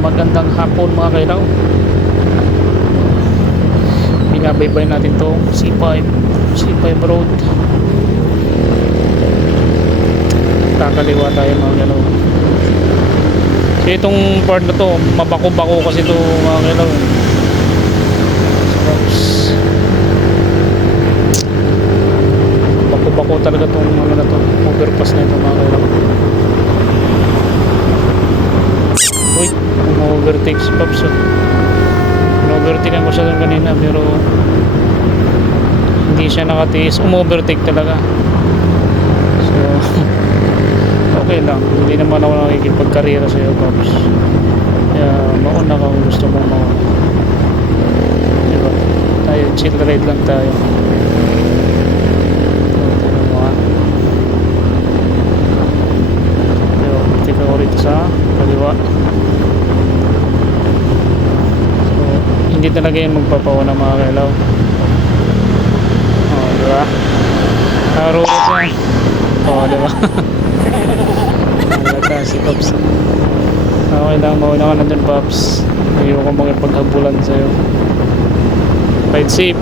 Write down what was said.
magandang hapon mga kailaw. Binabaybay natin to C5 road. Kakaliwa tayo mga kailaw. So itong part na to mabako-bako kasi to mga kailaw. Bako-bako talaga tong ano na to, overpass na ito mga kailaw. Uy, overtake si Pops. Overtakean ko siya doon kanina pero hindi siya nakatiis. Overtake talaga. So okay lang, hindi naman ako nakikipagkarera sa iyo Pops. Kaya mauna ka kung gusto mong mauna, diba? Tayo chill ride lang tayo. Tika ko rito sa kaliwa. So hindi talaga yun magpapauna mga kailaw. Diba? Narurot yan. Diba? Malata si Pops. Okay lang, mauna ka na dyan Pops. Ayaw ko makipaghabulan sa'yo. Ride safe.